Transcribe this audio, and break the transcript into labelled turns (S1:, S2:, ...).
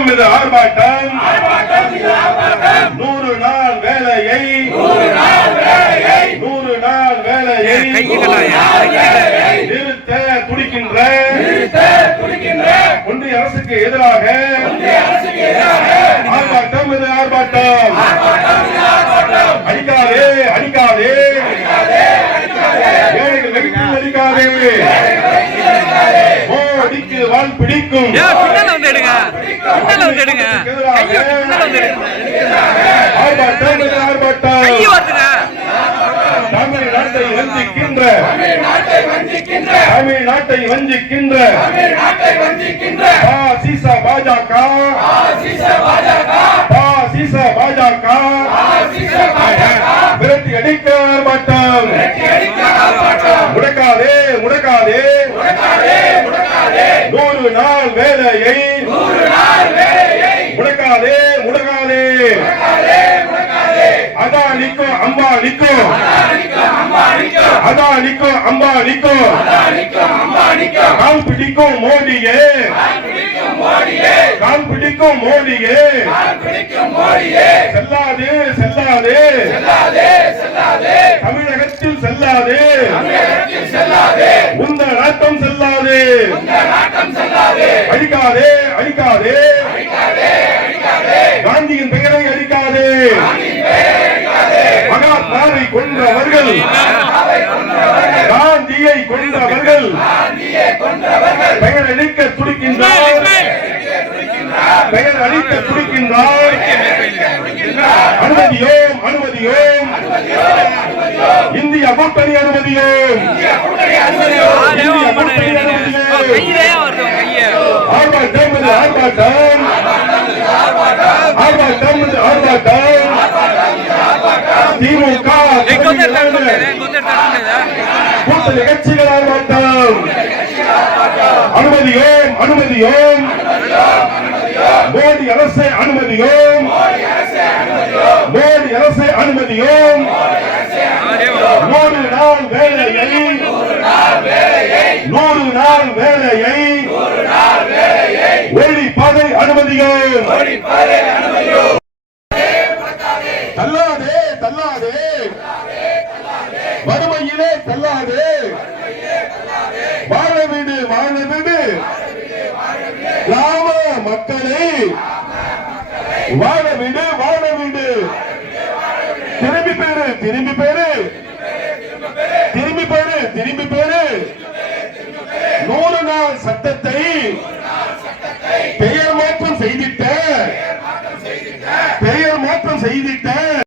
S1: இது ஆர்ப்பாட்டம் 100 நாள் வேலையை 100 நாள் வேலையை நிறுத்த துடிக்கின்ற ஒன்றிய அரசுக்கு எதிராக ஆர்ப்பாட்டம் இது ஆர்ப்பாட்டம். அடிக்காதே அடிக்காதே ஏழைகள் வெகுப்பில் அடிக்காதே. மோடிக்கு வால் பிடிக்கும் ஆர்ப்பாட்டம் இது ஆர்ப்பாட்டம். தமிழ்நாட்டை வஞ்சிக்கின்ற பாசிச பாஜக விரட்டி அடிக்க ஆர்ப்பாட்டம். முடக்காதே முடக்காதே 100 நாள் வேலையை முடக்காதே முடக்காதே. அதானிக்கும் அம்பானிக்கும் கால் பிடிக்கும் மோடியே செல்லாதே செல்லாதே தமிழகத்தில் செல்லாதே உந்த நாட்டம் செல்லாதே. அடிக்காதே அடிக்காதே காந்தியின் பெயரை அடிக்காதே. மகாத்மாவை கொன்றவர்கள் காந்தியை கொன்றவர்கள் பெயர் அழிக்க துடிக்கின்றார் அனுமதியோம் அனுமதியோம் இந்திய கூட்டணி அனுமதியோம் ஆர்ப்பாட்டம் ஆர்ப்பாட்டம் திமுக கூட்டணி கட்சிகள் ஆர்ப்பாட்டம். அனுமதியோம் அனுமதியோம் மோடி அரசை அனுமதியோம் 100 நாள் வேலையை 100 நாள் வேலையை ஒழிப்பதை அனுமதியோம். தள்ளாதே தள்ளாதே வறுமையிலே தள்ளாதே. வாழ வீடு கிராம மக்களை வாழ வீடு திரும்பி பேரு 100 நாள் சட்டத்தை பெயர் மாற்றம் செய்திட்ட